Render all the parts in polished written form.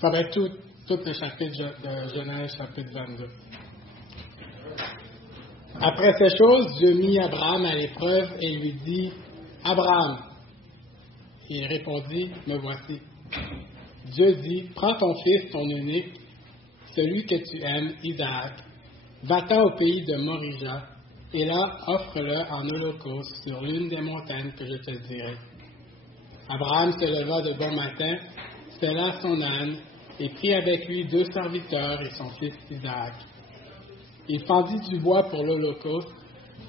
Ça va être tout le chapitre de Genèse, chapitre 22. Après ces choses, Dieu mit Abraham à l'épreuve et lui dit, « Abraham !» Il répondit, « Me voici. » Dieu dit, « Prends ton fils, ton unique, celui que tu aimes, Isaac, va-t'en au pays de Morija, et là offre-le en holocauste sur l'une des montagnes que je te dirai. » Abraham se leva de bon matin, sella son âne, et prit avec lui 2 serviteurs et son fils Isaac. Il fendit du bois pour l'holocauste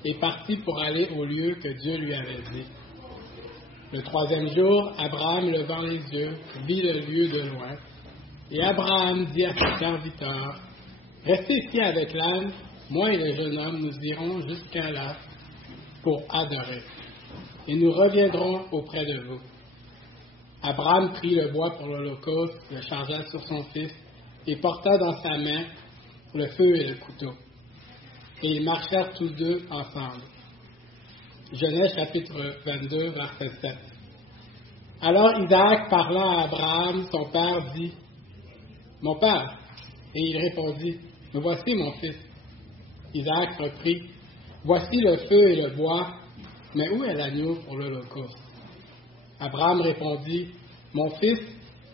et partit pour aller au lieu que Dieu lui avait dit. Le 3e jour, Abraham, levant les yeux, vit le lieu de loin. Et Abraham dit à ses serviteurs, « Restez ici avec l'âne, moi et le jeune homme, nous irons jusqu'à là pour adorer. Et nous reviendrons auprès de vous. » Abraham prit le bois pour l'holocauste, le chargea sur son fils, et porta dans sa main le feu et le couteau. Et ils marchèrent tous deux ensemble. Genèse chapitre 22, verset 7. Alors Isaac, parlant à Abraham, son père, dit, « Mon père. » Et il répondit, « Me voici, mon fils. » Isaac reprit, « Voici le feu et le bois, mais où est l'agneau pour l'holocauste? » Abraham répondit, « Mon fils,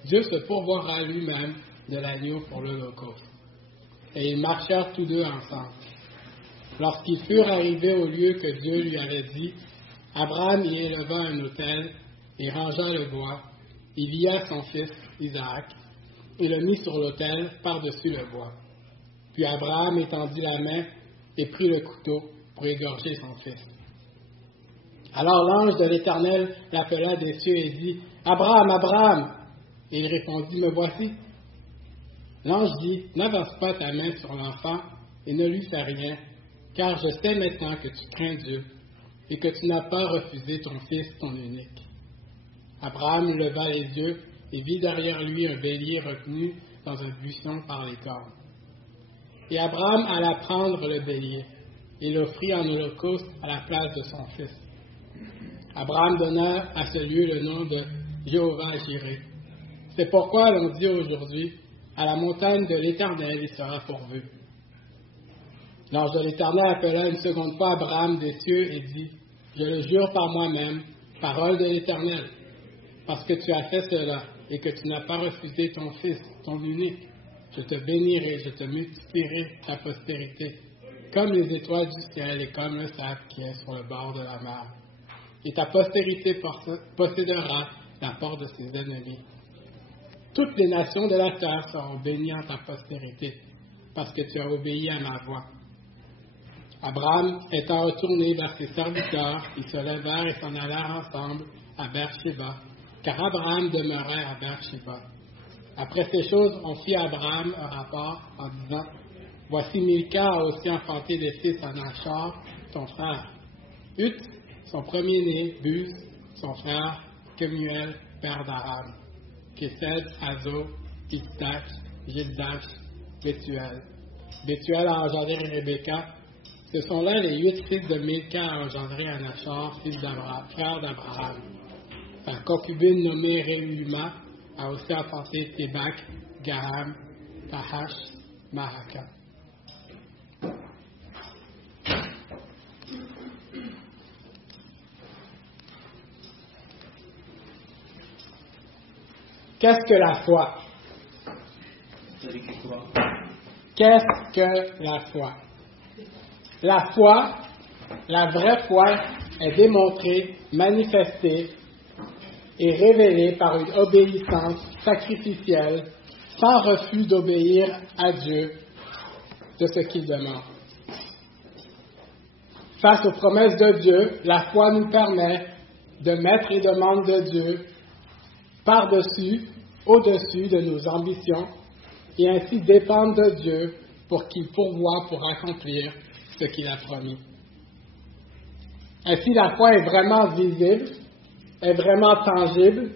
Dieu se pourvoira lui-même de l'agneau pour l'holocauste. » Et ils marchèrent tous deux ensemble. Lorsqu'ils furent arrivés au lieu que Dieu lui avait dit, Abraham y éleva un autel et rangea le bois. Il lia son fils Isaac et le mit sur l'autel par-dessus le bois. Puis Abraham étendit la main et prit le couteau pour égorger son fils. Alors l'ange de l'Éternel l'appela des cieux et dit, « Abraham, Abraham !» Et il répondit, « Me voici. » L'ange dit, « N'avance pas ta main sur l'enfant et ne lui fais rien, car je sais maintenant que tu crains Dieu et que tu n'as pas refusé ton fils, ton unique. » Abraham leva les yeux et vit derrière lui un bélier retenu dans un buisson par les cornes. Et Abraham alla prendre le bélier et l'offrit en holocauste à la place de son fils. Abraham donna à ce lieu le nom de Jéhovah-Jireh. C'est pourquoi l'on dit aujourd'hui, à la montagne de l'Éternel il sera pourvu. L'ange de l'Éternel appela une seconde fois Abraham des cieux et dit, je le jure par moi-même, parole de l'Éternel, parce que tu as fait cela et que tu n'as pas refusé ton fils, ton unique, je te bénirai, je te multiplierai ta postérité, comme les étoiles du ciel et comme le sable qui est sur le bord de la mer. Et ta postérité possédera la porte de ses ennemis. Toutes les nations de la terre seront bénies en ta postérité, parce que tu as obéi à ma voix. Abraham étant retourné vers ses serviteurs, ils se levèrent et s'en allèrent ensemble à Beersheba, car Abraham demeurait à Beersheba. Après ces choses, on fit à Abraham un rapport en disant, « Voici Milca a aussi enfanté des fils à Nachor, ton frère. Hut, son premier-né, Buz, son frère, Kemuel, père d'Aram, Kesed, Azo, Istak, Gildash, Bethuel. Bethuel a engendré Rebecca. Ce sont là les 8 fils de Milca a engendré à Nachor, fils d'Abraham, frère d'Abraham. Sa concubine nommée Réuma a aussi enfanté Tébak, Gaham, Tahash, Mahaka. Qu'est-ce que la foi? Qu'est-ce que la foi? La foi, la vraie foi, est démontrée, manifestée et révélée par une obéissance sacrificielle, sans refus d'obéir à Dieu de ce qu'il demande. Face aux promesses de Dieu, la foi nous permet de mettre les demandes de Dieu par-dessus, au-dessus de nos ambitions, et ainsi dépendre de Dieu pour qu'il pourvoie pour accomplir ce qu'il a promis. Ainsi, la foi est vraiment visible, est vraiment tangible,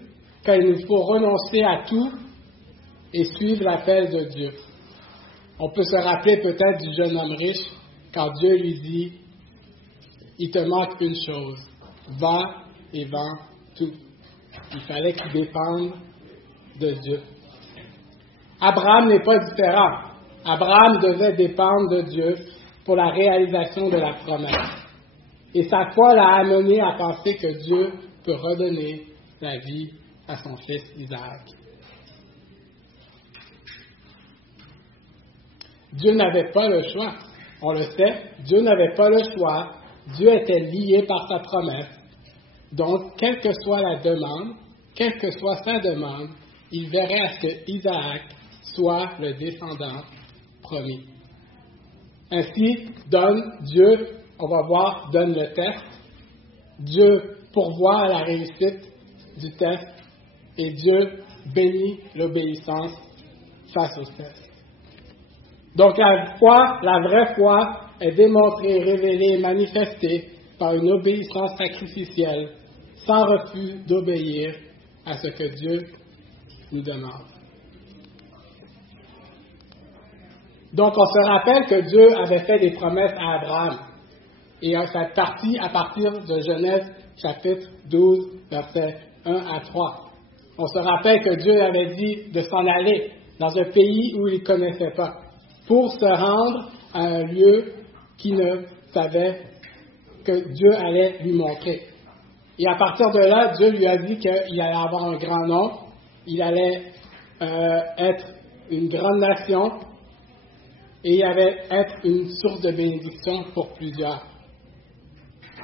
quand il nous faut renoncer à tout et suivre l'appel de Dieu. On peut se rappeler peut-être du jeune homme riche, quand Dieu lui dit, « Il te manque une chose, va et vends tout. » Il fallait qu'il dépende de Dieu. Abraham n'est pas différent. Abraham devait dépendre de Dieu pour la réalisation de la promesse. Et sa foi l'a amené à penser que Dieu peut redonner la vie à son fils Isaac. Dieu n'avait pas le choix. On le sait, Dieu n'avait pas le choix. Dieu était lié par sa promesse. Donc, quelle que soit la demande, quelle que soit sa demande, il verrait à ce que Isaac soit le descendant promis. Ainsi, Dieu, on va voir, donne le test. Dieu pourvoit à la réussite du test et Dieu bénit l'obéissance face au test. Donc la foi, la vraie foi, est démontrée, révélée et manifestée par une obéissance sacrificielle, sans refus d'obéir à ce que Dieu nous demande. Donc on se rappelle que Dieu avait fait des promesses à Abraham. Et ça partit à partir de Genèse chapitre 12, versets 1 à 3. On se rappelle que Dieu avait dit de s'en aller dans un pays où il ne connaissait pas, pour se rendre à un lieu qu'il ne savait que Dieu allait lui montrer. Et à partir de là, Dieu lui a dit qu'il allait avoir un grand nom, il allait être une grande nation, et il allait être une source de bénédiction pour plusieurs.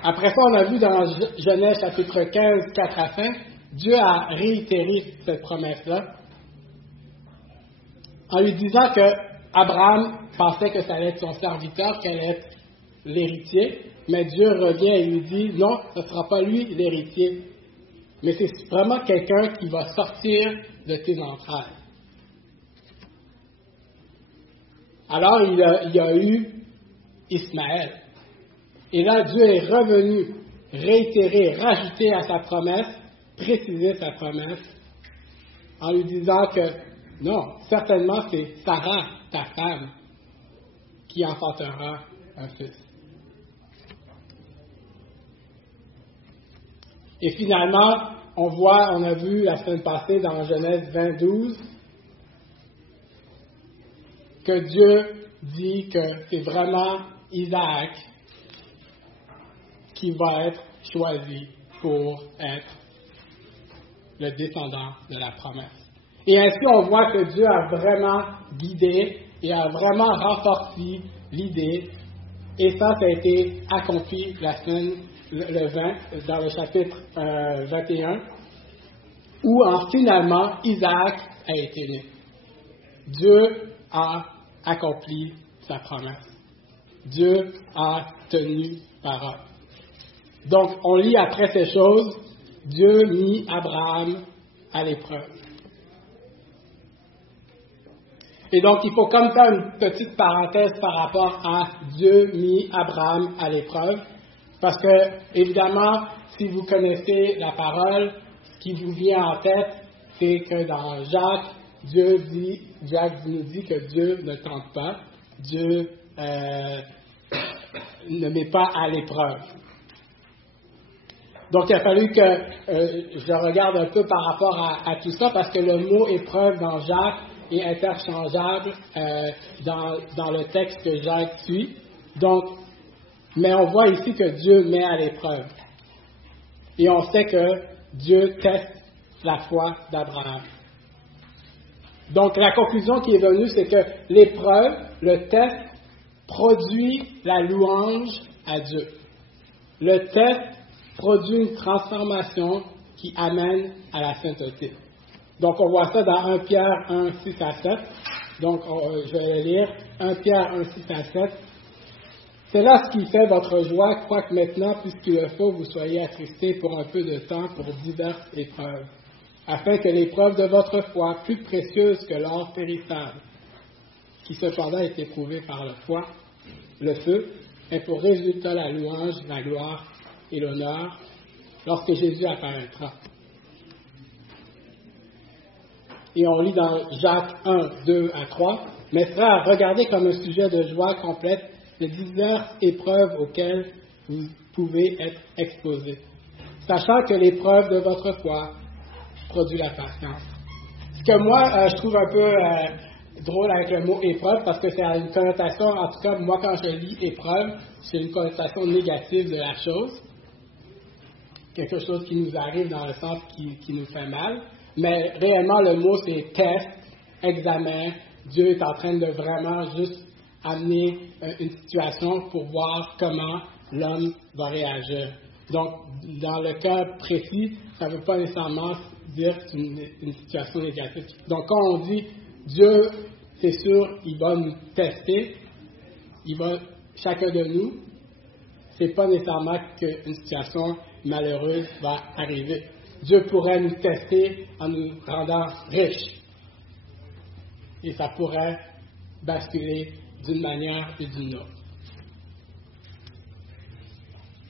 Après ça, on a vu dans Genèse chapitre 15, 4 à 5, Dieu a réitéré cette promesse-là en lui disant que Abraham pensait que ça allait être son serviteur, qu'elle allait être l'héritier, mais Dieu revient et lui dit non, ce ne sera pas lui l'héritier, mais c'est vraiment quelqu'un qui va sortir de tes entrailles. Alors il y a eu Ismaël. Et là, Dieu est revenu réitérer, rajouter à sa promesse, préciser sa promesse, en lui disant que non, certainement c'est Sarah, ta femme, qui enfantera un fils. Et finalement, on a vu la semaine passée dans Genèse 20:12, que Dieu dit que c'est vraiment Isaac qui va être choisi pour être le descendant de la promesse. Et ainsi, on voit que Dieu a vraiment guidé et a vraiment renforcé l'idée. Et ça a été accompli la semaine, le 20, dans le chapitre 21, où finalement Isaac a été né. Dieu a accompli sa promesse. Dieu a tenu parole. Donc, on lit après ces choses, Dieu mit Abraham à l'épreuve. Et donc, il faut comme ça une petite parenthèse par rapport à Dieu mit Abraham à l'épreuve, parce que, évidemment, si vous connaissez la parole, ce qui vous vient en tête, c'est que dans Jacques, Jacques nous dit que Dieu ne tente pas, Dieu ne met pas à l'épreuve. Donc, il a fallu que je regarde un peu par rapport à tout ça, parce que le mot épreuve dans Jacques est interchangeable dans le texte que Jacques suit. Donc, mais on voit ici que Dieu met à l'épreuve. Et on sait que Dieu teste la foi d'Abraham. Donc, la conclusion qui est venue, c'est que l'épreuve, le test, produit la louange à Dieu. Le test produit une transformation qui amène à la sainteté. Donc, on voit ça dans 1 Pierre 1, 6 à 7. Donc, je vais le lire. 1 Pierre 1, 6 à 7. C'est là ce qui fait votre joie, quoique maintenant, puisqu'il le faut, vous soyez attristés pour un peu de temps pour diverses épreuves, afin que l'épreuve de votre foi, plus précieuse que l'or périssable, qui cependant est éprouvée par le feu, ait pour résultat la louange, la gloire et l'honneur lorsque Jésus apparaîtra. Et on lit dans Jacques 1, 2 à 3, « Mes frères, regardez comme un sujet de joie complète les diverses épreuves auxquelles vous pouvez être exposés, sachant que l'épreuve de votre foi produit la patience. que moi, je trouve un peu drôle avec le mot épreuve, parce que c'est une connotation, en tout cas, moi, quand je lis épreuve, c'est une connotation négative de la chose. Quelque chose qui nous arrive dans le sens qui nous fait mal. Mais réellement, le mot, c'est test, examen. Dieu est en train de vraiment juste amener une situation pour voir comment l'homme va réagir. Donc, dans le cas précis, ça ne veut pas nécessairement dire que c'est une situation négative. Donc, quand on dit Dieu, c'est sûr, il va nous tester, chacun de nous, c'est pas nécessairement qu'une situation malheureuse va arriver. Dieu pourrait nous tester en nous rendant riches. Et ça pourrait basculer d'une manière ou d'une autre.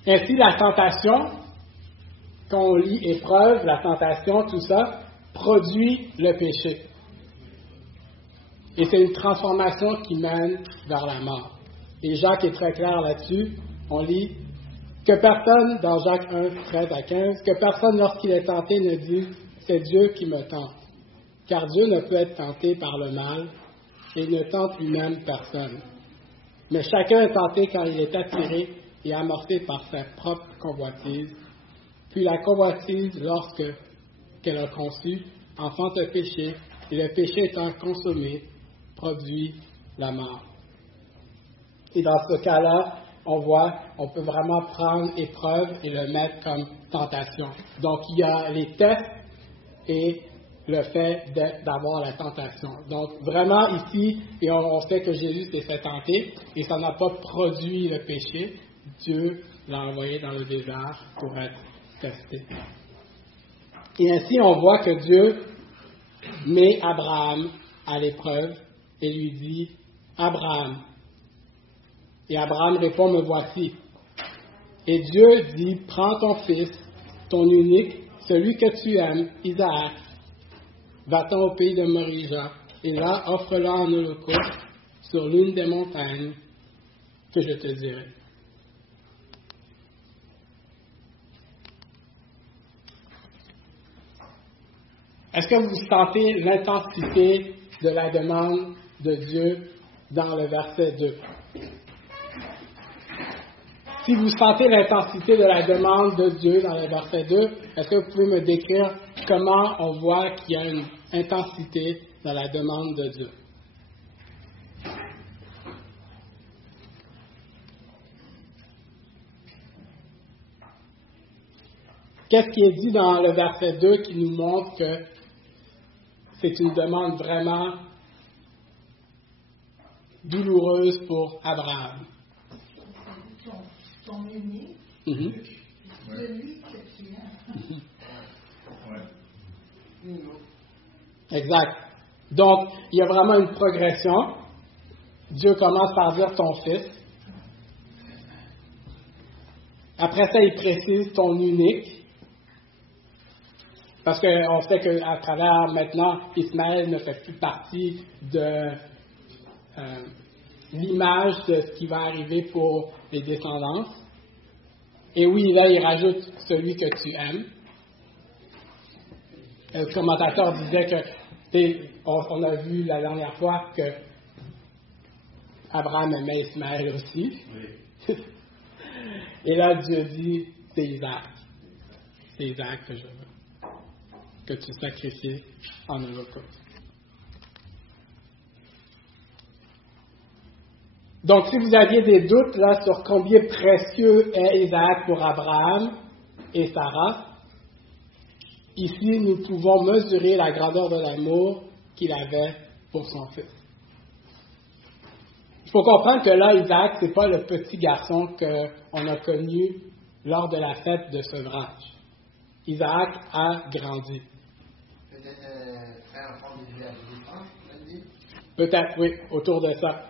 Ainsi, la tentation, quand on lit épreuve, la tentation, tout ça, produit le péché. Et c'est une transformation qui mène vers la mort. Et Jacques est très clair là-dessus. On lit que personne, dans Jacques 1, 13 à 15, que personne, lorsqu'il est tenté, ne dise « c'est Dieu qui me tente ». Car Dieu ne peut être tenté par le mal et ne tente lui-même personne. Mais chacun est tenté quand il est attiré et amorcé par sa propre convoitise. Puis la convoitise, qu'elle a conçu, enfante le péché, et le péché étant consommé, produit la mort. Et dans ce cas-là, on peut vraiment prendre épreuve et le mettre comme tentation. Donc, il y a les tests et le fait d'avoir la tentation. Donc, vraiment ici, et on sait que Jésus s'est fait tenter et ça n'a pas produit le péché. Dieu l'a envoyé dans le désert pour être testé. Et ainsi, on voit que Dieu met Abraham à l'épreuve et lui dit « Abraham ». Et Abraham répond « Me voici ». Et Dieu dit « Prends ton fils, ton unique, celui que tu aimes, Isaac, va-t'en au pays de Morija, et là offre-le en holocauste sur l'une des montagnes que je te dirai. » Est-ce que vous sentez l'intensité de la demande de Dieu dans le verset 2? Si vous sentez l'intensité de la demande de Dieu dans le verset 2, est-ce que vous pouvez me décrire comment on voit qu'il y a une intensité dans la demande de Dieu? Qu'est-ce qui est dit dans le verset 2 qui nous montre que c'est une demande vraiment douloureuse pour Abraham? Ton unique, celui que tu aimes. Exact. Donc, il y a vraiment une progression. Dieu commence par dire ton fils. Après ça, il précise ton unique. Parce qu'on sait qu'à travers maintenant, Ismaël ne fait plus partie de l'image de ce qui va arriver pour les descendances. Et oui, là, il rajoute celui que tu aimes. Le commentateur disait que, on a vu la dernière fois que Abraham aimait Ismaël aussi. Oui. Et là, Dieu dit, c'est Isaac. C'est Isaac que je veux. Que tu sacrifies en holocauste. Donc, si vous aviez des doutes là sur combien précieux est Isaac pour Abraham et Sarah, ici, nous pouvons mesurer la grandeur de l'amour qu'il avait pour son fils. Il faut comprendre que là, Isaac, ce n'est pas le petit garçon qu'on a connu lors de la fête de sevrage. Isaac a grandi. Peut-être faire enfant de Dieu. Peut-être, oui, autour de ça.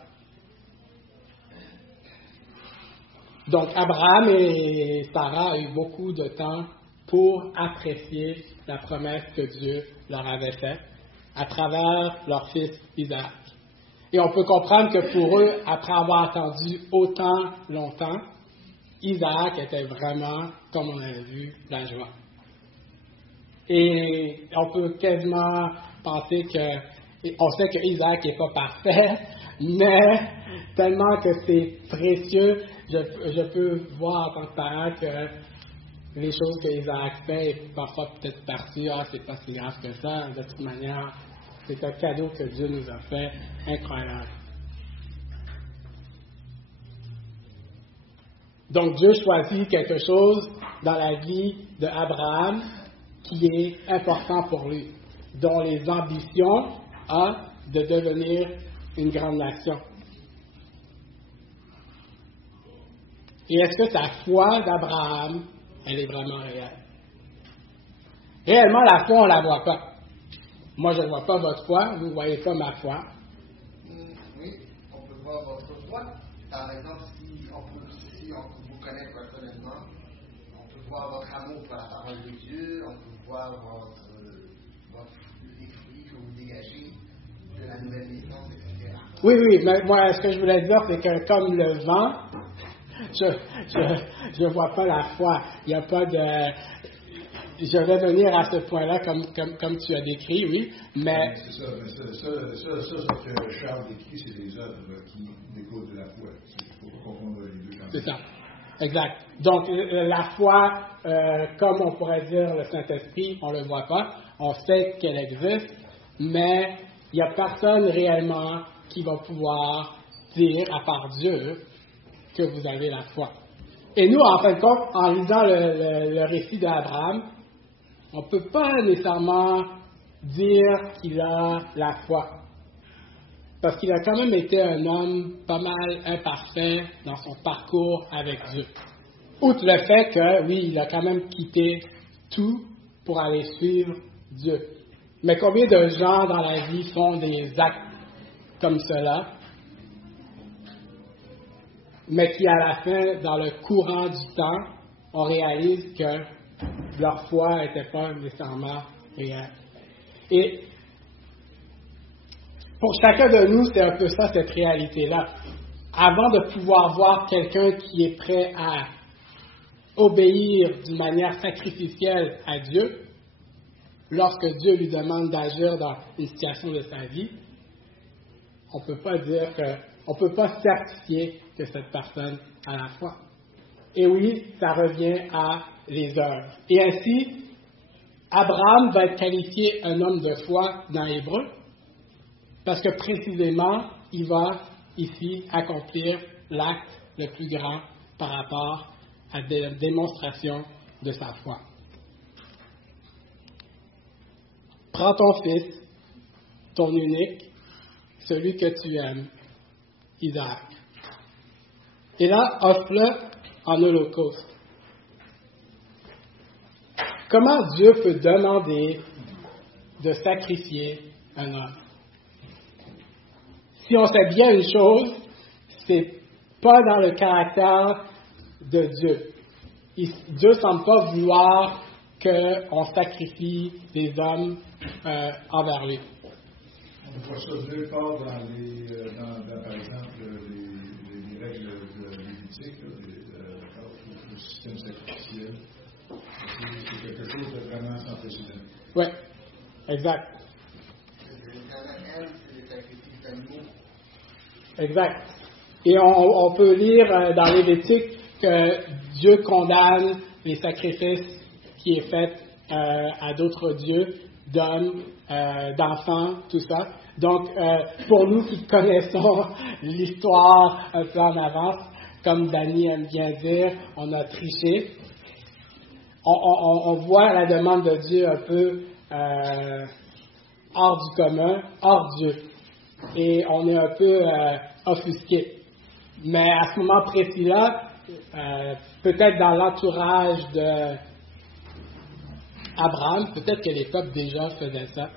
Donc, Abraham et Sarah ont eu beaucoup de temps pour apprécier la promesse que Dieu leur avait faite à travers leur fils Isaac. Et on peut comprendre que pour eux, après avoir attendu autant longtemps, Isaac était vraiment, comme on avait vu, la joie. Et on peut quasiment penser on sait que Isaac n'est pas parfait, mais tellement que c'est précieux, je peux voir en tant que parent que les choses que Isaac fait, parfois peut-être partie, c'est pas si grave que ça, de toute manière, c'est un cadeau que Dieu nous a fait, incroyable. Donc Dieu choisit quelque chose dans la vie d'Abraham qui est important pour lui, dont les ambitions de devenir une grande nation. Et est-ce que sa foi d'Abraham, elle est vraiment réelle? Réellement, la foi, on ne la voit pas. Moi, je ne vois pas votre foi, vous ne voyez pas ma foi. Oui, on peut voir votre foi. Par exemple, si on vous connaît personnellement, on peut voir votre amour pour la parole de Dieu, on peut voir les fruits que vous dégagez de la nouvelle naissance, etc. Oui, mais moi, ce que je voulais dire, c'est que comme le vent, je ne vois pas la foi. Il n'y a pas de... Je vais venir à ce point-là, comme tu as décrit, oui, mais... C'est ça, ce que Charles décrit, c'est des œuvres qui découlent de la foi. Il ne faut pas confondre les deux. C'est ça, exact. Donc, la foi, comme on pourrait dire le Saint-Esprit, on ne le voit pas. On sait qu'elle existe, mais il n'y a personne réellement qui va pouvoir dire, à part Dieu, que vous avez la foi. Et nous, en fin de compte, en lisant le récit d'Abraham, on ne peut pas nécessairement dire qu'il a la foi. Parce qu'il a quand même été un homme pas mal imparfait dans son parcours avec Dieu. Outre le fait que, oui, il a quand même quitté tout pour aller suivre Dieu. Mais combien de gens dans la vie font des actes comme cela, mais qui, à la fin, dans le courant du temps, on réalise que leur foi n'était pas nécessairement réelle. Et pour chacun de nous, c'est un peu ça, cette réalité-là. Avant de pouvoir voir quelqu'un qui est prêt à obéir d'une manière sacrificielle à Dieu, lorsque Dieu lui demande d'agir dans une situation de sa vie, on ne peut pas dire on ne peut pas certifier que cette personne a la foi. Et oui, ça revient à les œuvres. Et ainsi, Abraham va être qualifié un homme de foi dans l'hébreu, parce que précisément, il va ici accomplir l'acte le plus grand par rapport à la démonstration de sa foi. Prends ton fils, ton unique, celui que tu aimes, Isaac. Et là, offre-le en holocauste. Comment Dieu peut demander de sacrifier un homme? Si on sait bien une chose, c'est pas dans le caractère de Dieu. Dieu ne semble pas vouloir qu'on sacrifie des hommes envers lui. On voit ça deux parts dans par exemple, les règles de l'éthique, le système sacrificiel. C'est quelque chose de vraiment sans précédent. Oui, exact. Exact. Et on peut lire dans Lévitique que Dieu condamne les sacrifices qui est fait à d'autres dieux, d'hommes, d'enfants, tout ça. Donc, pour nous qui connaissons l'histoire un peu en avance, comme Danny aime bien dire, on a triché. On voit la demande de Dieu un peu hors du commun, hors Dieu. Et on est un peu offusqué. Mais à ce moment précis-là, peut-être dans l'entourage d'Abraham, peut-être que les peuples déjà faisaient ça.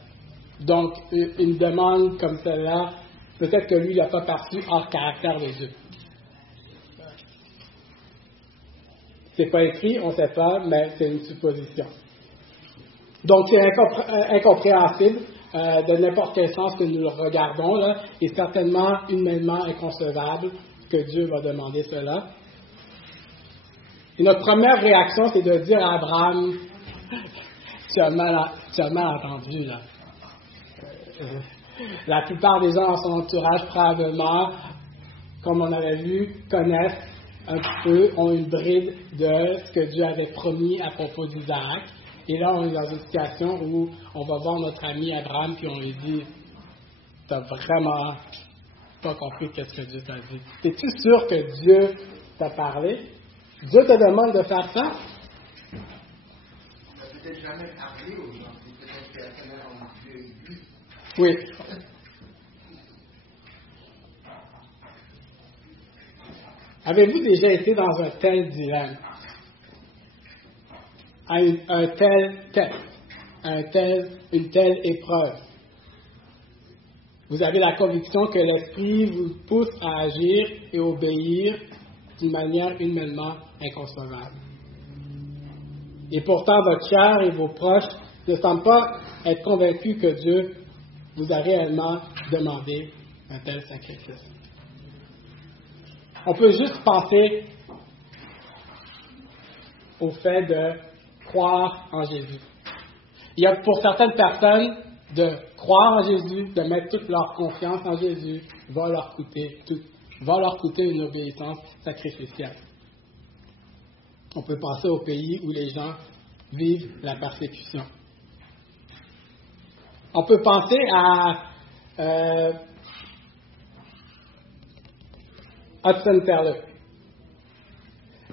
Donc, une demande comme celle-là, peut-être que lui, il n'a pas perçu hors caractère de Dieu. C'est pas écrit, on ne sait pas, mais c'est une supposition. Donc, c'est incompréhensible de n'importe quel sens que nous le regardons, là, et certainement humainement inconcevable que Dieu va demander cela. Et notre première réaction, c'est de dire à Abraham, tu as mal entendu, là. La plupart des gens dans son entourage, probablement, comme on avait vu, connaissent un petit peu, ont une bride de ce que Dieu avait promis à propos d'Isaac. Et là, on est dans une situation où on va voir notre ami Abraham, puis on lui dit, t'as vraiment pas compris qu'est-ce que Dieu t'a dit. Es-tu sûr que Dieu t'a parlé? Dieu te demande de faire ça? Ça peut-être jamais parlé aux gens, c'est peut-être que la semaine en Dieu et lui. Oui. Avez-vous déjà été dans un tel dilemme? Un tel test, une telle épreuve? Vous avez la conviction que l'Esprit vous pousse à agir et obéir d'une manière humainement inconcevable. Et pourtant, votre chair et vos proches ne semblent pas être convaincus que Dieu vous a réellement demandé un tel sacrifice. On peut juste penser au fait de croire en Jésus. Il y a pour certaines personnes, de croire en Jésus, de mettre toute leur confiance en Jésus, va leur coûter une obéissance sacrificielle. On peut penser aux pays où les gens vivent la persécution. On peut penser à Hudson Taylor.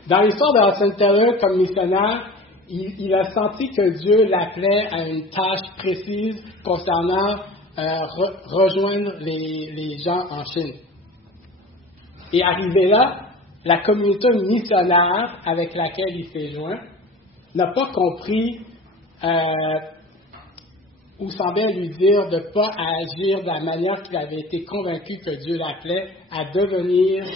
Dans l'histoire de Hudson Taylor, comme missionnaire, il a senti que Dieu l'appelait à une tâche précise concernant rejoindre les gens en Chine. Et arrivé là, la communauté missionnaire avec laquelle il s'est joint n'a pas compris ou semblait lui dire de ne pas agir de la manière qu'il avait été convaincu que Dieu l'appelait à devenir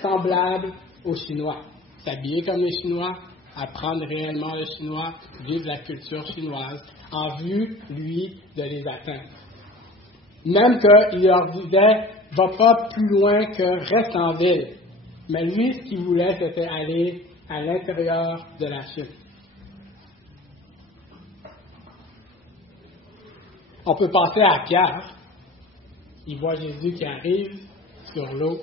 semblable aux Chinois. S'habiller comme les Chinois, apprendre réellement le chinois, vivre la culture chinoise, en vue, lui, de les atteindre. Même qu'il leur disait, va pas plus loin que reste en ville. Mais lui, ce qu'il voulait, c'était aller à l'intérieur de la Chine. On peut penser à Pierre. Il voit Jésus qui arrive sur l'eau.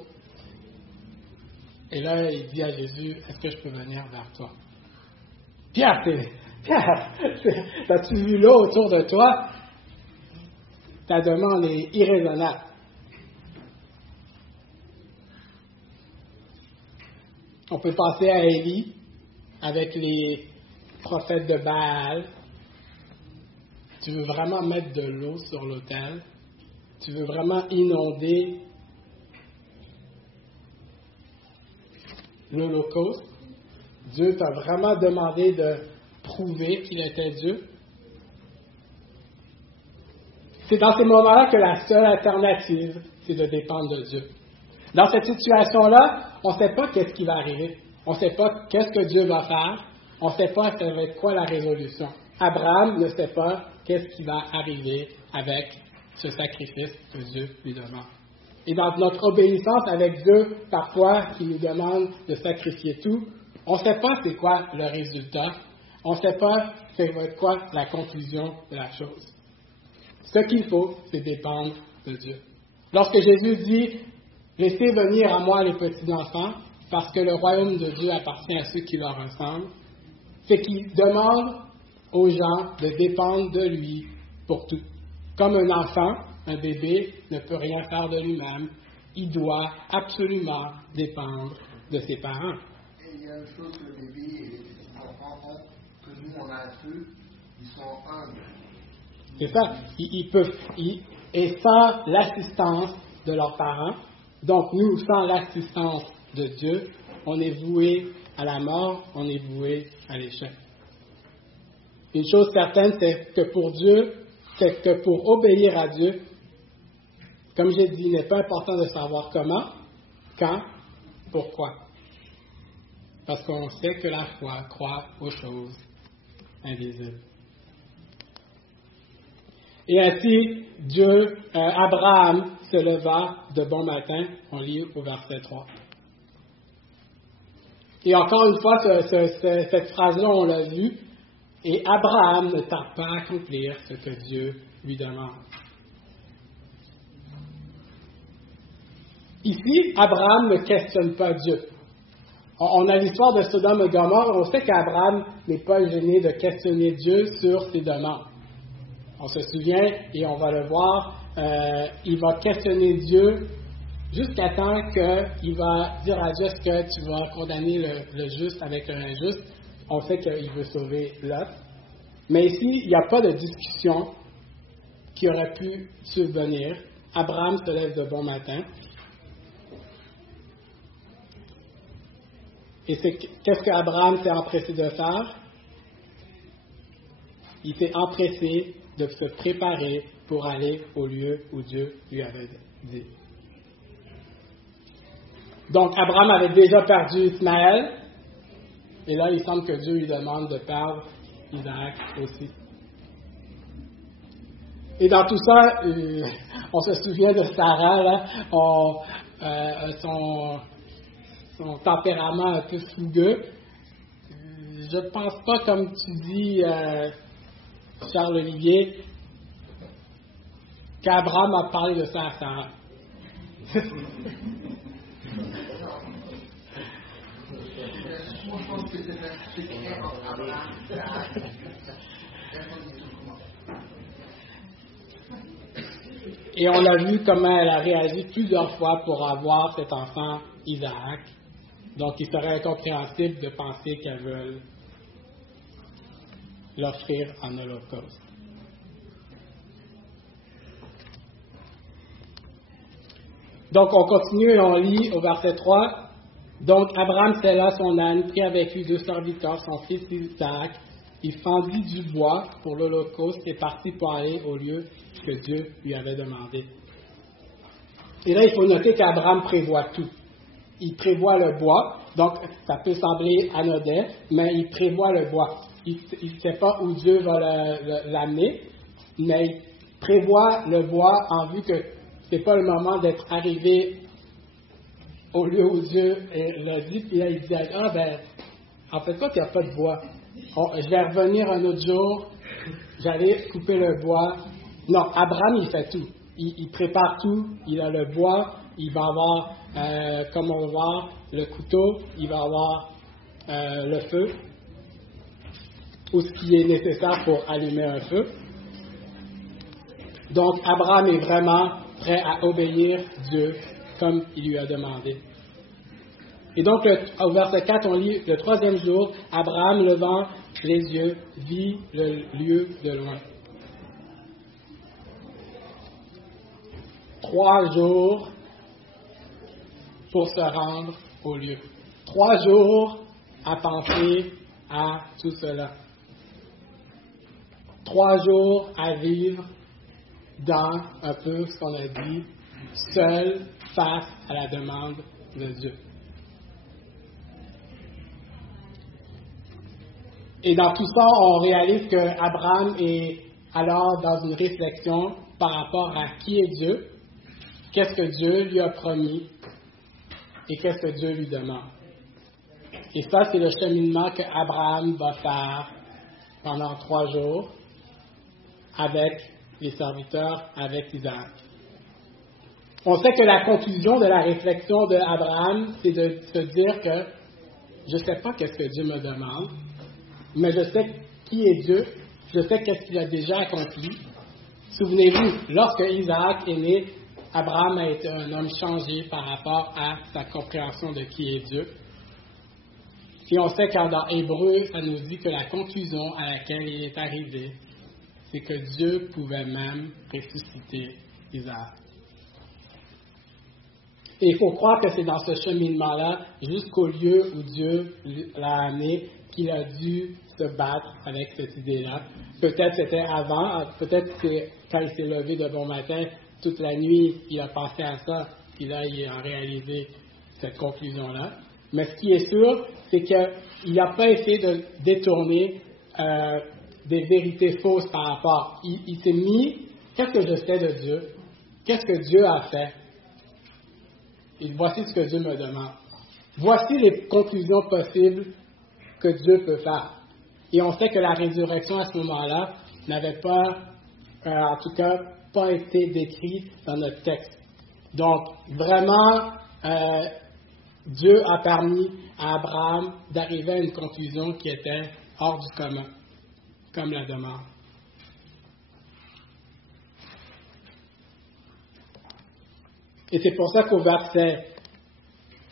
Et là, il dit à Jésus, est-ce que je peux venir vers toi? Pierre, as-tu vu l'eau autour de toi? Ta demande est irraisonnable. On peut penser à Élie avec les prophètes de Baal. Tu veux vraiment mettre de l'eau sur l'autel? Tu veux vraiment inonder l'Holocauste? Dieu t'a vraiment demandé de prouver qu'il était Dieu? C'est dans ces moments-là que la seule alternative, c'est de dépendre de Dieu. Dans cette situation-là, on ne sait pas qu'est-ce qui va arriver. On ne sait pas qu'est-ce que Dieu va faire. On ne sait pas ça va être quoi la résolution. Abraham ne sait pas qu'est-ce qui va arriver avec ce sacrifice que Dieu lui demande. Et dans notre obéissance avec Dieu, parfois, qui nous demande de sacrifier tout, on ne sait pas c'est quoi le résultat. On ne sait pas c'est quoi la conclusion de la chose. Ce qu'il faut, c'est dépendre de Dieu. Lorsque Jésus dit « Laissez venir à moi les petits-enfants, parce que le royaume de Dieu appartient à ceux qui leur ressemblent », c'est qu'il demande aux gens de dépendre de lui pour tout. Comme un enfant, un bébé ne peut rien faire de lui-même, il doit absolument dépendre de ses parents. Et il y a une chose que le bébé et les petits-enfants ont, que nous on a peu, ils sont humbles. C'est ça. Et sans l'assistance de leurs parents, donc nous, sans l'assistance de Dieu, on est voué à la mort, on est voué à l'échec. Une chose certaine, c'est que pour Dieu, c'est que pour obéir à Dieu, comme j'ai dit, il n'est pas important de savoir comment, quand, pourquoi. Parce qu'on sait que la foi croit aux choses invisibles. Et ainsi, Abraham se leva de bon matin, on lit au verset 3. Et encore une fois, cette phrase-là, on l'a vu, et Abraham ne tarde pas à accomplir ce que Dieu lui demande. Ici, Abraham ne questionne pas Dieu. On a l'histoire de Sodome et Gomorrhe, on sait qu'Abraham n'est pas gêné de questionner Dieu sur ses demandes. On se souvient, et on va le voir, il va questionner Dieu jusqu'à temps qu'il va dire à Dieu, est-ce que tu vas condamner le juste avec l'injuste? On sait qu'il veut sauver Lot. Mais ici, il n'y a pas de discussion qui aurait pu survenir. Abraham se lève de bon matin. Et qu'est-ce qu'Abraham s'est empressé de faire? Il s'est empressé de se préparer pour aller au lieu où Dieu lui avait dit. Donc, Abraham avait déjà perdu Ismaël, et là, il semble que Dieu lui demande de perdre Isaac aussi. Et dans tout ça, on se souvient de Sarah, là, son tempérament un peu fougueux. Je ne pense pas, comme tu dis, Charles-Olivier, qu'Abraham a parlé de ça à Sarah. Moi, je pense que c'est clair entre Abraham et Sarah. Et on a vu comment elle a réagi plusieurs fois pour avoir cet enfant Isaac. Donc, il serait incompréhensible de penser qu'elle veut l'offrir en holocauste. Donc, on continue et on lit au verset 3. Donc, Abraham sella son âne, prit avec lui 2 serviteurs, son fils Isaac. Il fendit du bois pour l'holocauste et partit pour aller au lieu que Dieu lui avait demandé. Et là, il faut noter qu'Abraham prévoit tout. Il prévoit le bois, donc ça peut sembler anodin, mais il prévoit le bois. Il ne sait pas où Dieu va l'amener, mais il prévoit le bois en vue que ce n'est pas le moment d'être arrivé au lieu où Dieu l'a dit. Puis là, il dit, en fait, quoi qu'il n'y a pas de bois? Je vais revenir un autre jour, j'allais couper le bois. Non, Abraham, il fait tout. Il prépare tout, il a le bois, il va avoir, comme on va voir, le couteau, il va avoir le feu, ou ce qui est nécessaire pour allumer un feu. Donc, Abraham est vraiment prêt à obéir Dieu comme il lui a demandé. Et donc, au verset 4, on lit, le 3e jour, Abraham, levant les yeux, vit le lieu de loin. 3 jours pour se rendre au lieu. 3 jours à penser à tout cela. 3 jours à vivre dans un peu ce qu'on a dit, seul face à la demande de Dieu. Et dans tout ça, on réalise qu'Abraham est alors dans une réflexion par rapport à qui est Dieu, qu'est-ce que Dieu lui a promis et qu'est-ce que Dieu lui demande. Et ça, c'est le cheminement qu'Abraham va faire pendant 3 jours avec les serviteurs, avec Isaac. On sait que la conclusion de la réflexion d'Abraham, c'est de se dire que je ne sais pas qu'est-ce que Dieu me demande, mais je sais qui est Dieu, je sais qu'est-ce qu'il a déjà accompli. Souvenez-vous, lorsque Isaac est né, Abraham a été un homme changé par rapport à sa compréhension de qui est Dieu. Puis on sait qu'en dans Hébreu, ça nous dit que la conclusion à laquelle il est arrivé, c'est que Dieu pouvait même ressusciter Isaac. Et il faut croire que c'est dans ce cheminement-là, jusqu'au lieu où Dieu l'a amené, qu'il a dû se battre avec cette idée-là. Peut-être c'était avant, peut-être c'est quand il s'est levé de bon matin, toute la nuit, il a pensé à ça, puis là, il a réalisé cette conclusion-là. Mais ce qui est sûr, c'est qu'il n'a pas essayé de détourner des vérités fausses par rapport. Il s'est mis, qu'est-ce que je sais de Dieu? Qu'est-ce que Dieu a fait? Et voici ce que Dieu me demande. Voici les conclusions possibles que Dieu peut faire. Et on sait que la résurrection à ce moment-là n'avait pas, en tout cas, pas été décrite dans notre texte. Donc, vraiment, Dieu a permis à Abraham d'arriver à une conclusion qui était hors du commun, comme la demande. Et c'est pour ça qu'au verset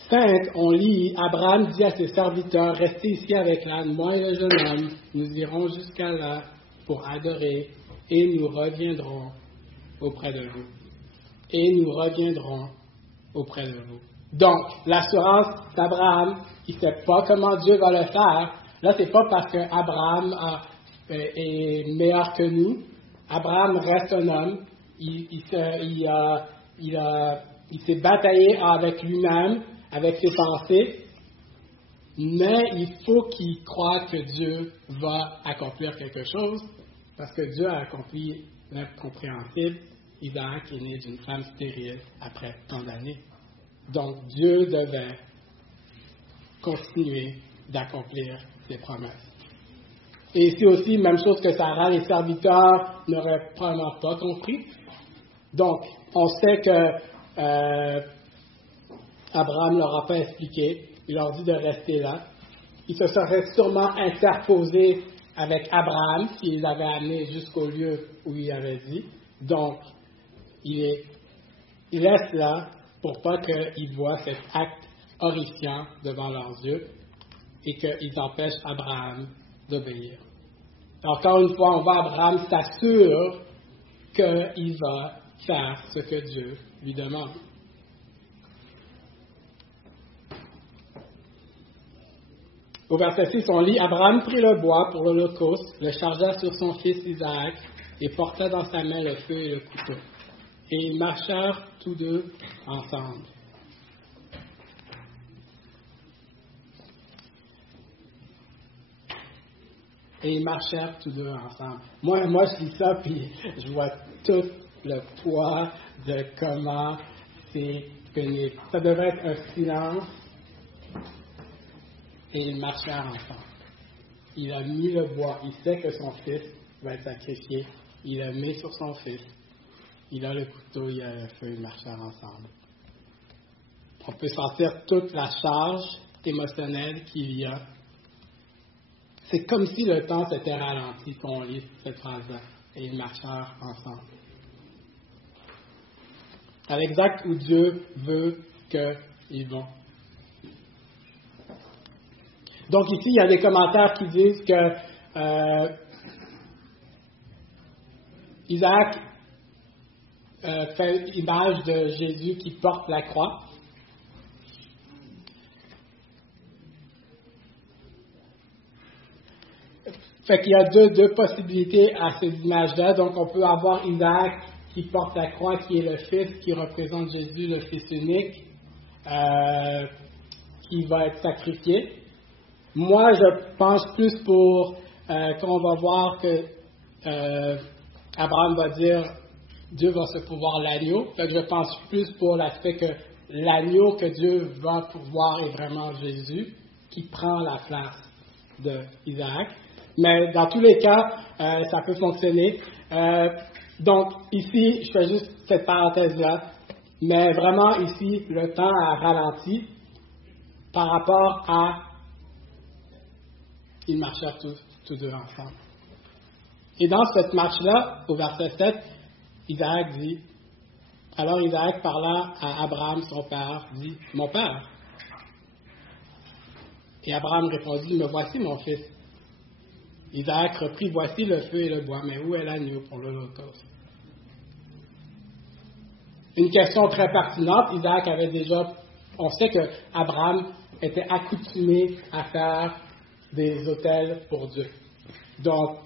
5, on lit, Abraham dit à ses serviteurs, restez ici avec l'âne, moi et le jeune homme, nous irons jusqu'à là pour adorer et nous reviendrons auprès de vous. Et nous reviendrons auprès de vous. Donc, l'assurance d'Abraham, il ne sait pas comment Dieu va le faire. Là, ce n'est pas parce qu'Abraham est meilleur que nous. Abraham reste un homme. Il s'est bataillé avec lui-même, avec ses pensées. Mais il faut qu'il croie que Dieu va accomplir quelque chose, parce que Dieu a accompli l'incompréhensible. Isaac est né d'une femme stérile après tant d'années. Donc, Dieu devait continuer d'accomplir ses promesses. Et ici aussi, même chose que Sarah, les serviteurs n'auraient probablement pas compris. Donc, on sait que Abraham ne leur a pas expliqué. Il leur dit de rester là. Il se serait sûrement interposé avec Abraham s'il l'avait amené jusqu'au lieu où il avait dit. Donc, il reste là pour pas qu'ils voient cet acte horrifiant devant leurs yeux et qu'ils empêchent Abraham d'obéir. Encore une fois, on voit Abraham s'assure qu'il va faire ce que Dieu lui demande. Au verset 6, on lit, Abraham prit le bois pour l'holocauste, le chargea sur son fils Isaac et porta dans sa main le feu et le couteau. Et ils marchèrent tous deux ensemble. Et ils marchèrent tous deux ensemble. Moi, je lis ça, puis je vois tout le poids de comment c'est pénible. Ça devrait être un silence. Et ils marchèrent ensemble. Il a mis le bois. Il sait que son fils va être sacrifié. Il le met sur son fils. Il a le couteau, il a le feu, ils marchèrent ensemble. On peut sentir toute la charge émotionnelle qu'il y a. C'est comme si le temps s'était ralenti quand on lit cette phrase-là. Et ils marchèrent ensemble. À l'exact où Dieu veut qu'ils vont. Donc ici, il y a des commentaires qui disent que Isaac fait l'image de Jésus qui porte la croix. Fait qu'il y a deux possibilités à ces images-là. Donc on peut avoir Isaac qui porte la croix, qui est le fils, qui représente Jésus, le fils unique, qui va être sacrifié. Moi, je pense plus pour quand on va voir que Abraham va dire Dieu va se pouvoir l'agneau. Fait que je pense plus pour l'aspect que l'agneau que Dieu va pouvoir est vraiment Jésus qui prend la place d'Isaac. Mais dans tous les cas, ça peut fonctionner. Donc ici, je fais juste cette parenthèse-là. Mais vraiment ici, le temps a ralenti par rapport à ils marchèrent tous deux ensemble. Et dans cette marche-là, au verset 7, Isaac dit, alors Isaac parla à Abraham, son père, dit, mon père. Et Abraham répondit, me voici mon fils. Isaac reprit, voici le feu et le bois, mais où est l'agneau pour l'holocauste? Une question très pertinente, Isaac avait déjà, on sait que Abraham était accoutumé à faire des autels pour Dieu. Donc,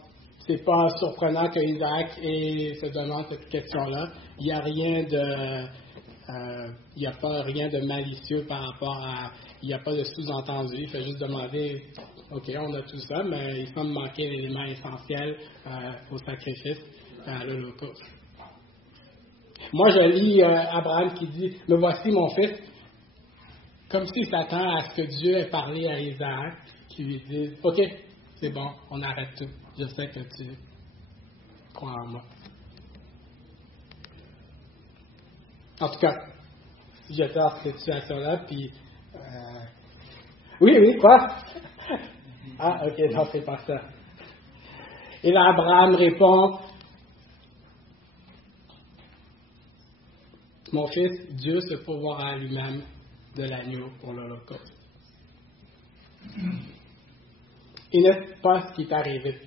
c'est pas surprenant que Isaac se demande cette question-là. Il n'y a pas rien de malicieux par rapport à, il n'y a pas de sous-entendu. Il fait juste demander, ok, on a tout ça, mais il semble manquer l'élément essentiel au sacrifice, à l'holocauste. Moi, je lis Abraham qui dit, me voici mon fils, comme s'il s'attend à ce que Dieu ait parlé à Isaac, qui lui dise, ok, c'est bon, on arrête tout. Je sais que tu crois en moi. En tout cas, j'étais dans cette situation-là, puis... Oui, quoi? Ah, ok, non, c'est pas ça. Et là, Abraham répond, mon fils, Dieu se pourvoira lui-même de l'agneau pour l'Holocauste. Et n'est-ce pas ce qui est arrivé?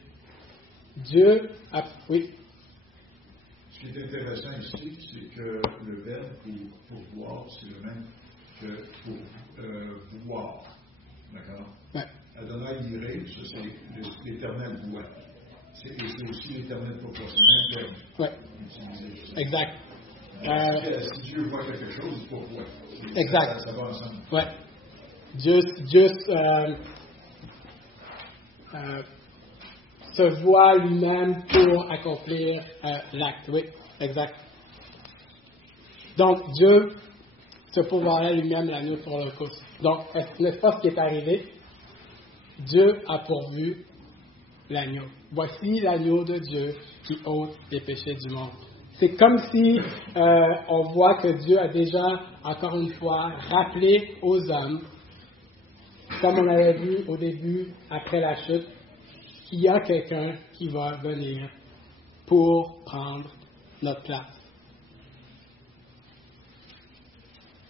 Dieu a... Oui. Ce qui est intéressant ici, c'est que le verbe pour voir, c'est le même que pour voir. D'accord? Ouais. Adonai Yireh, ça c'est l'éternel voix. C'est aussi l'éternel proportionnel verbe. Oui. Exact. Si Dieu voit quelque chose, il faut voir. Exact. Ça va ensemble. Oui. Dieu se voit lui-même pour accomplir l'acte. Oui, exact. Donc, Dieu se pourvoira lui-même l'agneau pour le coup. Donc, n'est-ce pas ce qui est arrivé? Dieu a pourvu l'agneau. Voici l'agneau de Dieu qui ôte les péchés du monde. C'est comme si on voit que Dieu a déjà, encore une fois, rappelé aux hommes, comme on avait vu au début, après la chute, qu'il y a quelqu'un qui va venir pour prendre notre place.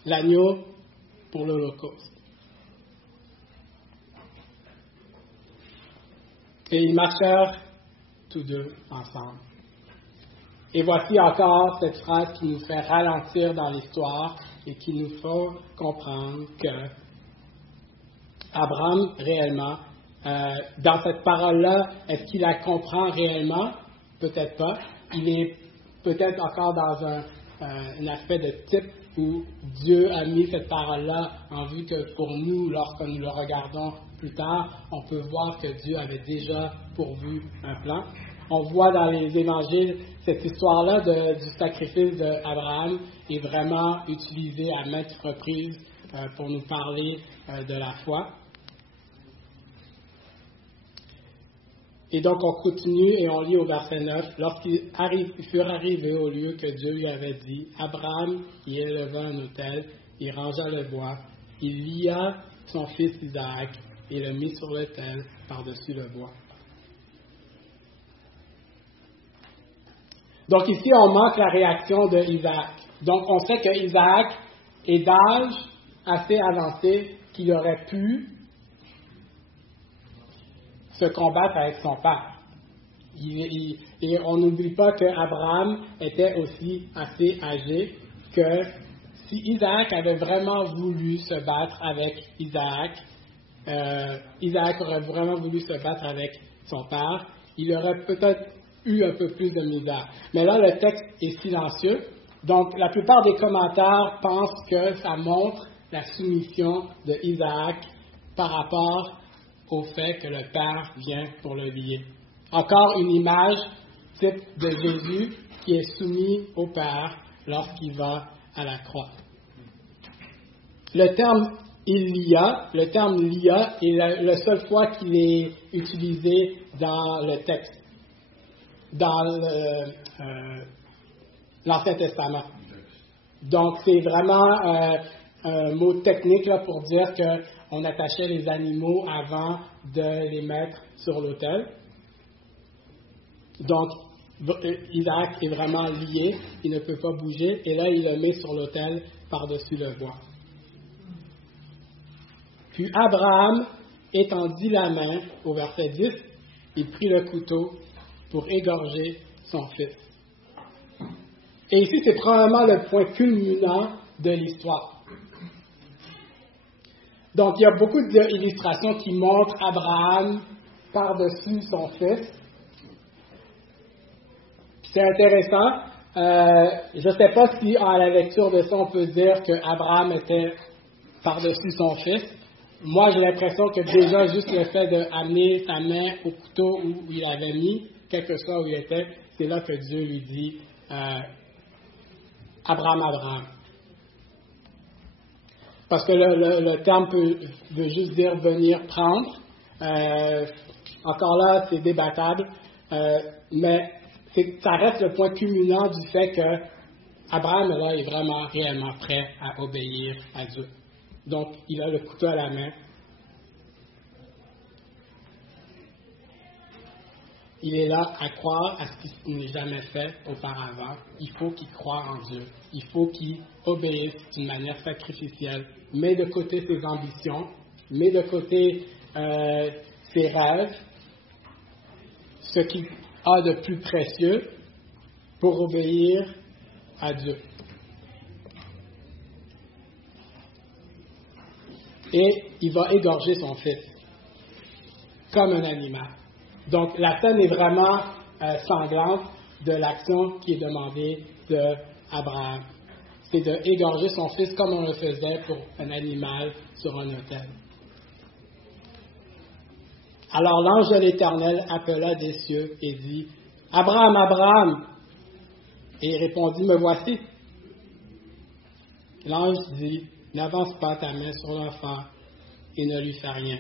L'agneau pour l'Holocauste. Et ils marchèrent tous deux ensemble. Et voici encore cette phrase qui nous fait ralentir dans l'histoire et qui nous fait comprendre que Abraham, réellement, dans cette parole-là, est-ce qu'il la comprend réellement? Peut-être pas. Il est peut-être encore dans un aspect de type où Dieu a mis cette parole-là en vue que pour nous, lorsque nous le regardons plus tard, on peut voir que Dieu avait déjà pourvu un plan. On voit dans les évangiles, cette histoire-là du sacrifice d'Abraham est vraiment utilisée à maintes reprises pour nous parler de la foi. Et donc, on continue et on lit au verset 9. Lorsqu'ils furent arrivés au lieu que Dieu lui avait dit, Abraham y éleva un autel, il rangea le bois, il lia son fils Isaac et le mit sur l'autel par-dessus le bois. Donc ici, on manque la réaction d'Isaac. Donc, on sait que Isaac est d'âge assez avancé qu'il aurait pu se combattre avec son père. Et on n'oublie pas qu'Abraham était aussi assez âgé que si Isaac avait vraiment voulu se battre avec Isaac aurait vraiment voulu se battre avec son père, il aurait peut-être eu un peu plus de misère. Mais là, le texte est silencieux. Donc, la plupart des commentaires pensent que ça montre la soumission d'Isaac par rapport au fait que le Père vient pour le lier. Encore une image type de Jésus qui est soumis au Père lorsqu'il va à la croix. Le terme « lia » est la seule fois qu'il est utilisé dans le texte, dans l'Ancien Testament. Donc, c'est vraiment un mot technique là, pour dire qu'on attachait les animaux avant de les mettre sur l'autel. Donc, Isaac est vraiment lié, il ne peut pas bouger, et là, il le met sur l'autel par-dessus le bois. Puis Abraham étendit la main, au verset 10, il prit le couteau pour égorger son fils. Et ici, c'est probablement le point culminant de l'histoire. Donc, il y a beaucoup d'illustrations qui montrent Abraham par-dessus son fils. C'est intéressant. Je ne sais pas si, à la lecture de ça, on peut dire qu'Abraham était par-dessus son fils. Moi, j'ai l'impression que déjà, juste le fait d'amener sa main au couteau où il avait mis, quel que soit où il était, c'est là que Dieu lui dit Abraham, Abraham. Parce que le terme veut juste dire venir prendre. Encore là, c'est débattable. Mais ça reste le point culminant du fait que Abraham, là, est vraiment, réellement prêt à obéir à Dieu. Donc, il a le couteau à la main. Il est là à croire à ce qu'il n'est jamais fait auparavant. Il faut qu'il croie en Dieu. Il faut qu'il obéisse d'une manière sacrificielle. Met de côté ses ambitions, met de côté ses rêves, ce qu'il a de plus précieux pour obéir à Dieu. Et il va égorger son fils comme un animal. Donc, la scène est vraiment sanglante de l'action qui est demandée d'Abraham. C'est d'égorger son fils comme on le faisait pour un animal sur un autel. Alors l'ange de l'Éternel appela des cieux et dit, « Abraham, Abraham !» Et il répondit, « Me voici. » L'ange dit, « N'avance pas ta main sur l'enfant et ne lui fais rien. »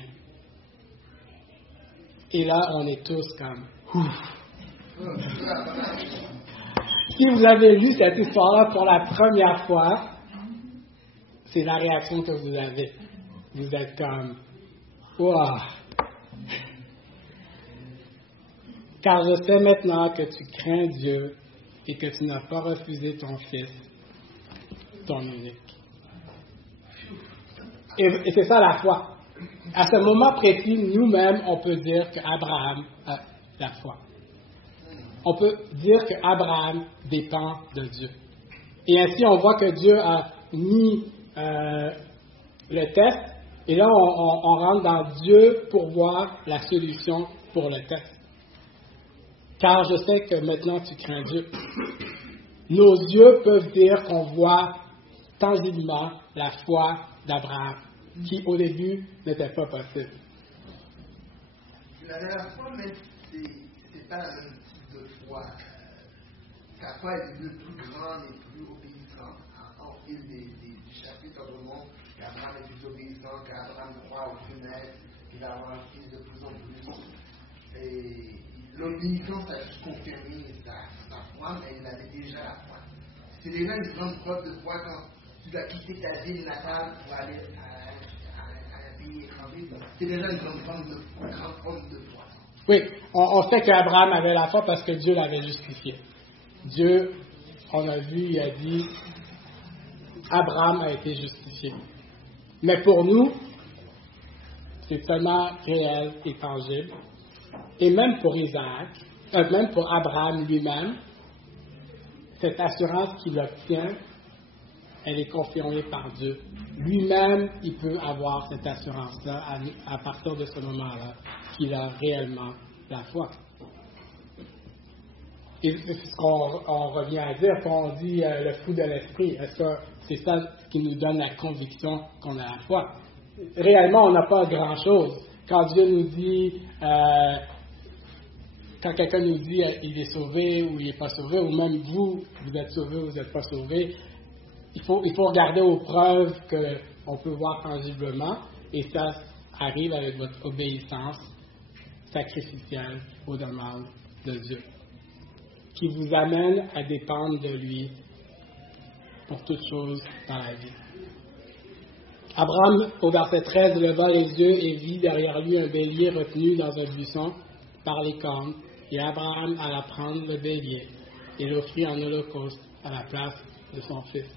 Et là, on est tous comme, ouf. Si vous avez lu cette histoire-là pour la première fois, c'est la réaction que vous avez. Vous êtes comme, waouh. Car je sais maintenant que tu crains Dieu et que tu n'as pas refusé ton fils, ton unique. Et c'est ça la foi. À ce moment précis, nous-mêmes, on peut dire qu'Abraham a la foi. On peut dire qu'Abraham dépend de Dieu. Et ainsi, on voit que Dieu a mis le test, et là, on rentre dans Dieu pour voir la solution pour le test. Car je sais que maintenant tu crains Dieu. Nos yeux peuvent dire qu'on voit tangiblement la foi d'Abraham, qui au début n'était pas possible. La dernière fois, mais c'est pas le même type de foi. La foi est le plus grande et plus obéissante. En fil du chapitre, on montre qu'Abraham est plus obéissant, qu'Abraham croit aux fenêtres, qu'il va avoir un fils de plus en plus. Et l'obéissance a juste confirmé sa foi, mais il avait déjà la foi. C'est déjà une grande preuve de foi quand tu dois quitter ta ville natale pour aller à un pays étranger. C'est déjà une grande preuve de foi. Oui, on sait qu'Abraham avait la foi parce que Dieu l'avait justifié. Dieu, on a vu, il a dit, Abraham a été justifié. Mais pour nous, c'est tellement réel et tangible. Et même pour Isaac, même pour Abraham lui-même, cette assurance qu'il obtient, elle est confirmée par Dieu. Lui-même, il peut avoir cette assurance-là à partir de ce moment-là, qu'il a réellement la foi. Et c'est ce qu'on revient à dire quand on dit le fruit de l'esprit. Est-ce que c'est ça qui nous donne la conviction qu'on a la foi? Réellement, on n'a pas grand-chose. Quand Dieu nous dit, quand quelqu'un nous dit il est sauvé ou il n'est pas sauvé, ou même vous êtes sauvé ou vous n'êtes pas sauvé, il faut regarder aux preuves qu'on peut voir tangiblement, et ça arrive avec votre obéissance sacrificielle aux demandes de Dieu, qui vous amène à dépendre de lui pour toutes choses dans la vie. Abraham, au verset 13, leva les yeux et vit derrière lui un bélier retenu dans un buisson par les cornes, et Abraham alla prendre le bélier et l'offrit en holocauste à la place de son fils.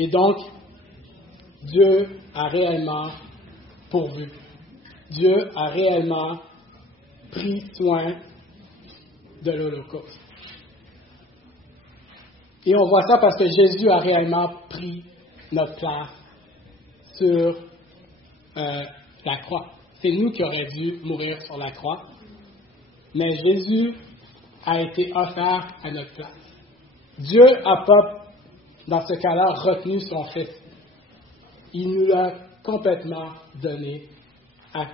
Et donc, Dieu a réellement pourvu. Dieu a réellement pris soin de l'Holocauste. Et on voit ça parce que Jésus a réellement pris notre place sur la croix. C'est nous qui aurions dû mourir sur la croix, mais Jésus a été offert à notre place. Dieu n'a pas, dans ce cas-là, retenu son Fils. Il nous l'a complètement donné,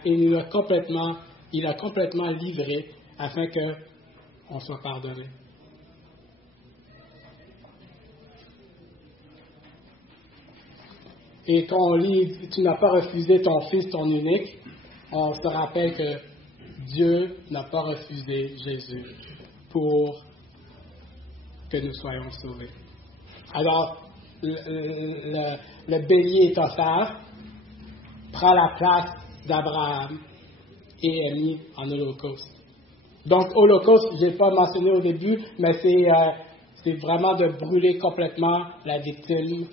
et il a complètement livré afin qu'on soit pardonné. Et quand on lit « Tu n'as pas refusé ton Fils, ton unique », on se rappelle que Dieu n'a pas refusé Jésus pour que nous soyons sauvés. Alors, le bélier est offert, prend la place d'Abraham et est mis en holocauste. Donc, holocauste, je n'ai pas mentionné au début, mais c'est vraiment de brûler complètement la victime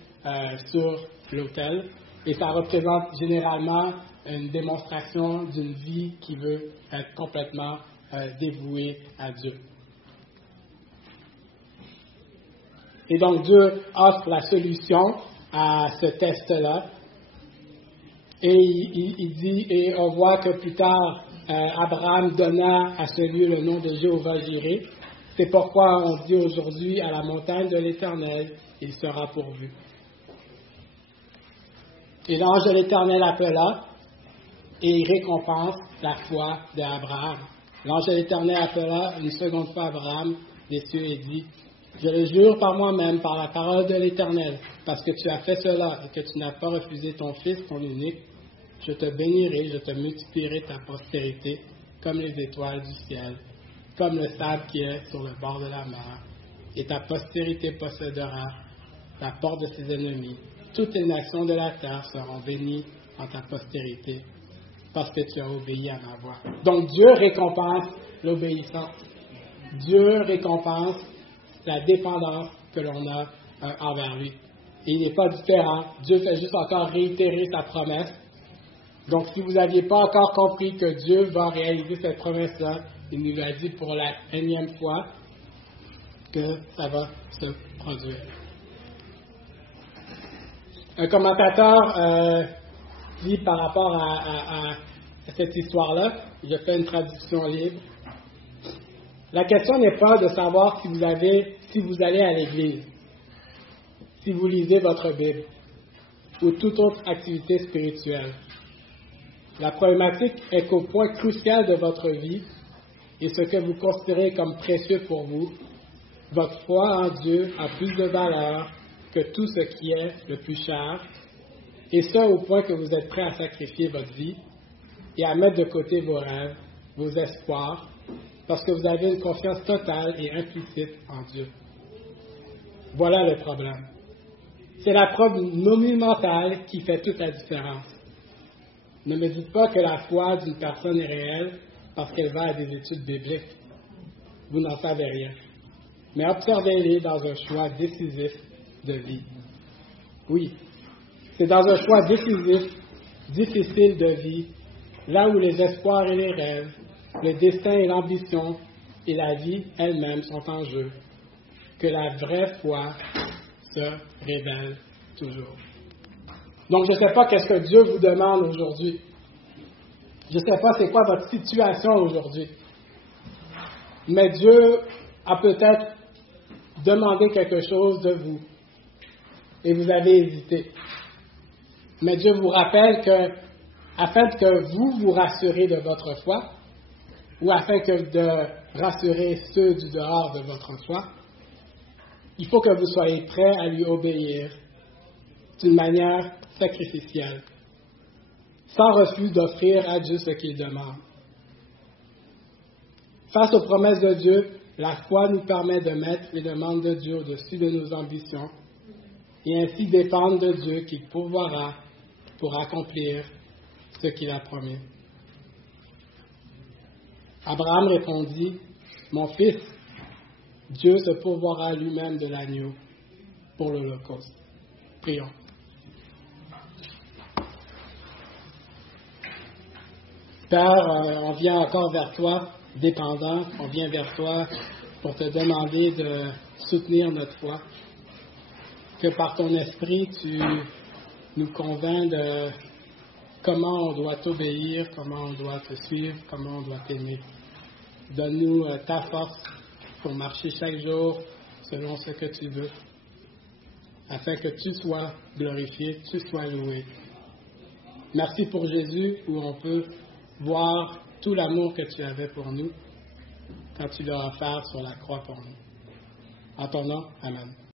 sur l'autel. Et ça représente généralement une démonstration d'une vie qui veut être complètement dévouée à Dieu. Et donc, Dieu offre la solution à ce test-là. Et il dit, et on voit que plus tard, Abraham donna à ce lieu le nom de Jéhovah-Jireh. C'est pourquoi on dit aujourd'hui, à la montagne de l'Éternel, il sera pourvu. Et l'ange de l'Éternel appela, et il récompense la foi d'Abraham. L'ange de l'Éternel appela une seconde fois Abraham des cieux et dit, je le jure par moi-même, par la parole de l'Éternel, parce que tu as fait cela et que tu n'as pas refusé ton fils, ton unique, je te bénirai, je te multiplierai ta postérité, comme les étoiles du ciel, comme le sable qui est sur le bord de la mer, et ta postérité possédera la porte de ses ennemis. Toutes les nations de la terre seront bénies en ta postérité, parce que tu as obéi à ma voix. Donc Dieu récompense l'obéissance. Dieu récompense la dépendance que l'on a envers lui. Et il n'est pas différent. Dieu fait juste encore réitérer sa promesse. Donc, si vous n'aviez pas encore compris que Dieu va réaliser cette promesse-là, il nous l'a dit pour la énième fois que ça va se produire. Un commentateur dit par rapport à cette histoire-là, je fais une traduction libre. La question n'est pas de savoir si vous allez à l'église, si vous lisez votre Bible ou toute autre activité spirituelle. La problématique est qu'au point crucial de votre vie et ce que vous considérez comme précieux pour vous, votre foi en Dieu a plus de valeur que tout ce qui est le plus cher, et ce au point que vous êtes prêt à sacrifier votre vie et à mettre de côté vos rêves, vos espoirs, parce que vous avez une confiance totale et implicite en Dieu. Voilà le problème. C'est la preuve monumentale qui fait toute la différence. Ne me dites pas que la foi d'une personne est réelle parce qu'elle va à des études bibliques. Vous n'en savez rien. Mais observez-les dans un choix décisif de vie. Oui, c'est dans un choix décisif, difficile de vie, là où les espoirs et les rêves, le destin et l'ambition et la vie elle-même sont en jeu, que la vraie foi se révèle toujours. Donc, je ne sais pas qu'est-ce que Dieu vous demande aujourd'hui. Je ne sais pas c'est quoi votre situation aujourd'hui. Mais Dieu a peut-être demandé quelque chose de vous. Et vous avez hésité. Mais Dieu vous rappelle que, afin que vous vous rassurez de votre foi, ou afin que de rassurer ceux du dehors de votre foi, il faut que vous soyez prêts à lui obéir d'une manière sacrificielle, sans refus d'offrir à Dieu ce qu'il demande. Face aux promesses de Dieu, la foi nous permet de mettre les demandes de Dieu au-dessus de nos ambitions et ainsi dépendre de Dieu qui pourvoira pour accomplir ce qu'il a promis. Abraham répondit, « Mon fils, Dieu se pourvoira lui-même de l'agneau pour l'Holocauste. » Prions. Père, on vient encore vers toi, dépendant, on vient vers toi pour te demander de soutenir notre foi. Que par ton esprit, tu nous convaincs de comment on doit t'obéir, comment on doit te suivre, comment on doit t'aimer. Donne-nous ta force pour marcher chaque jour selon ce que tu veux, afin que tu sois glorifié, tu sois loué. Merci pour Jésus, où on peut voir tout l'amour que tu avais pour nous quand tu l'as offert sur la croix pour nous. En ton nom, Amen.